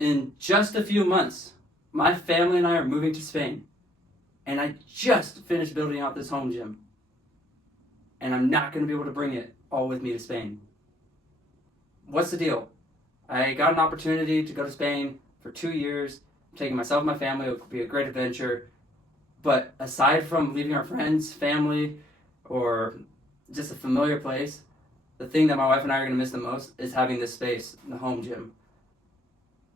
In just a few months, my family and I are moving to Spain, and I just finished building out this home gym, and I'm not going to be able to bring it all with me to Spain. What's the deal? I got an opportunity to go to Spain for 2 years, taking myself and my family. It would be a great adventure, but aside from leaving our friends, family, or just a familiar place, the thing that my wife and I are going to miss the most is having this space, the home gym.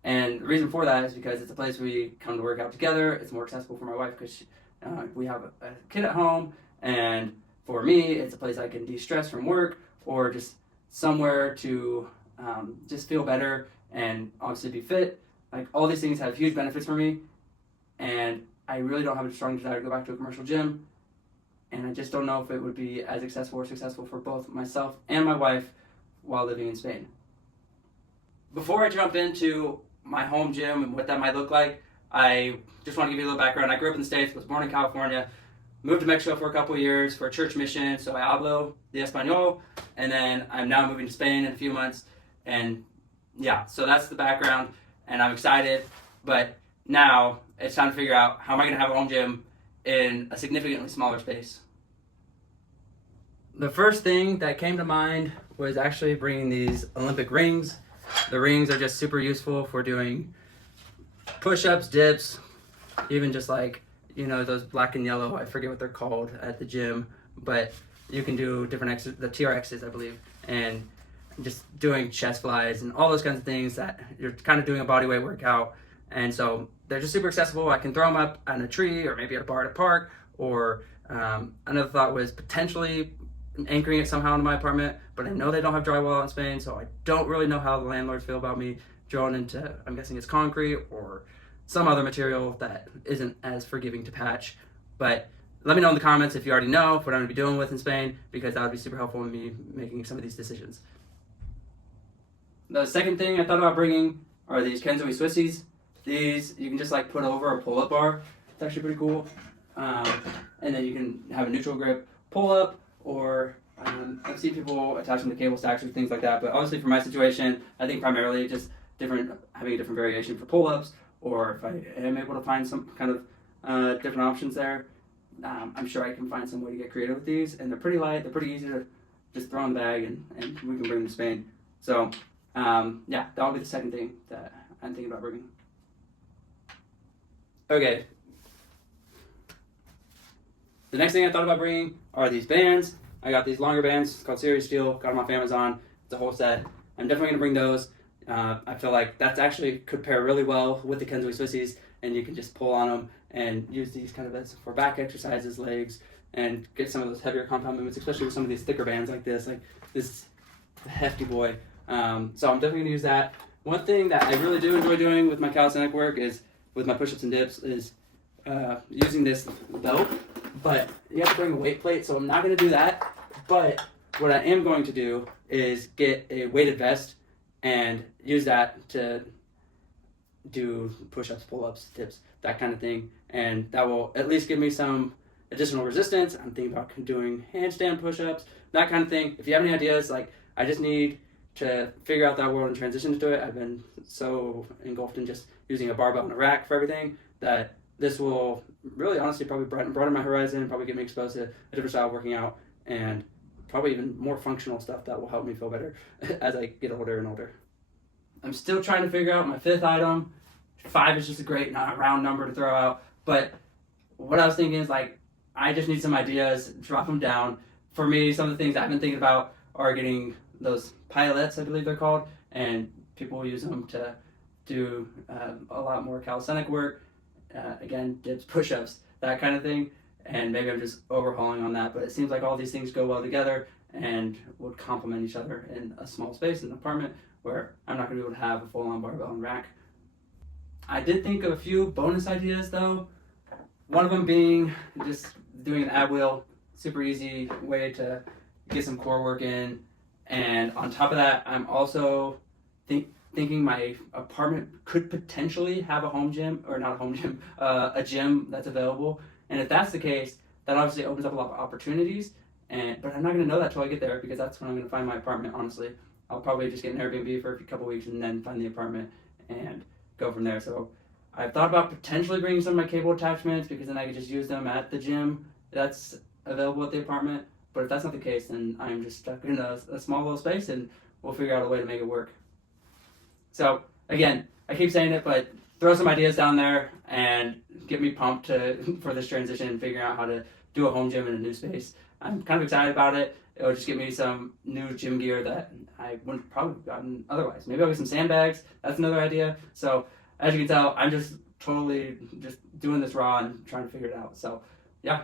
And the reason for that is because it's a place we come to work out together. It's more accessible for my wife because we have a kid at home, and for me, it's a place I can de-stress from work or just somewhere to just feel better and obviously be fit. Like, all these things have huge benefits for me, and I really don't have a strong desire to go back to a commercial gym, and I just don't know if it would be as accessible or successful for both myself and my wife while living in Spain. Before I jump into my home gym and what that might look like, I just want to give you a little background. I grew up in the States, was born in California, moved to Mexico for a couple of years for a church mission, so I hablo de español, and then I'm now moving to Spain in a few months, and yeah, so that's the background, and I'm excited, but now it's time to figure out how am I going to have a home gym in a significantly smaller space. The first thing that came to mind was actually bringing these Olympic rings. The rings are just super useful for doing push-ups, dips, even just like, those black and yellow, I forget what they're called at the gym, but you can do different exercises, the TRXs, I believe, and just doing chest flies and all those kinds of things that you're kind of doing a body weight workout. And so they're just super accessible. I can throw them up on a tree or maybe at a bar at a park, or another thought was potentially anchoring it somehow into my apartment, but I know they don't have drywall in Spain, so I don't really know how the landlords feel about me drawing into, I'm guessing it's concrete or some other material that isn't as forgiving to patch. But let me know in the comments if you already know what I'm going to be doing with in Spain, because that would be super helpful in me making some of these decisions. The second thing I thought about bringing are these Kenzie Swissies. These you can just like put over a pull-up bar. It's actually pretty cool. And then you can have a neutral grip pull-up, or I've seen people attach them to cable stacks or things like that. But obviously for my situation, I think primarily just having a different variation for pull-ups, or if I am able to find some kind of different options there, I'm sure I can find some way to get creative with these. And they're pretty light, they're pretty easy to just throw in the bag, and we can bring them to Spain. So yeah, that would be the second thing that I'm thinking about bringing. Okay. The next thing I thought about bringing are these bands. I got these longer bands called Series Steel, got them off Amazon. It's a whole set. I'm definitely going to bring those. I feel like that's actually could pair really well with the Kenzie Swissies, and you can just pull on them and use these kind of as for back exercises, legs, and get some of those heavier compound movements, especially with some of these thicker bands like this hefty boy. So I'm definitely going to use that. One thing that I really do enjoy doing with my calisthenic work is, with my push-ups and dips, is using this belt. But you have to bring a weight plate, so I'm not going to do that. But what I am going to do is get a weighted vest and use that to do push-ups, pull-ups, dips, that kind of thing. And that will at least give me some additional resistance. I'm thinking about doing handstand push-ups, that kind of thing. If you have any ideas, I just need to figure out that world and transition into it. I've been so engulfed in just using a barbell and a rack for everything that this will really honestly probably broaden my horizon and probably get me exposed to a different style of working out, and probably even more functional stuff that will help me feel better as I get older and older. I'm still trying to figure out my fifth item. 5 is just a great round number to throw out, but what I was thinking is I just need some ideas, drop them down. For me, some of the things I've been thinking about are getting those pilettes, I believe they're called, and people will use them to do a lot more calisthenic work. Again, dips, push-ups, that kind of thing. And maybe I'm just overhauling on that, but it seems like all these things go well together and would complement each other in a small space, in an apartment, where I'm not going to be able to have a full-on barbell and rack. I did think of a few bonus ideas, though. One of them being just doing an ab wheel, super easy way to get some core work in. And on top of that, I'm also thinking my apartment could potentially have a home gym, or not a home gym, a gym that's available. And if that's the case, that obviously opens up a lot of opportunities. But I'm not going to know that till I get there, because that's when I'm going to find my apartment, honestly. I'll probably just get an Airbnb for a couple weeks and then find the apartment and go from there. So I've thought about potentially bringing some of my cable attachments because then I could just use them at the gym that's available at the apartment. But if that's not the case, then I'm just stuck in a small little space, and we'll figure out a way to make it work. So again, I keep saying it, but throw some ideas down there and get me pumped for this transition and figuring out how to do a home gym in a new space. I'm kind of excited about it. It'll just give me some new gym gear that I wouldn't probably have gotten otherwise. Maybe I'll get some sandbags. That's another idea. So as you can tell, I'm just totally just doing this raw and trying to figure it out. So yeah,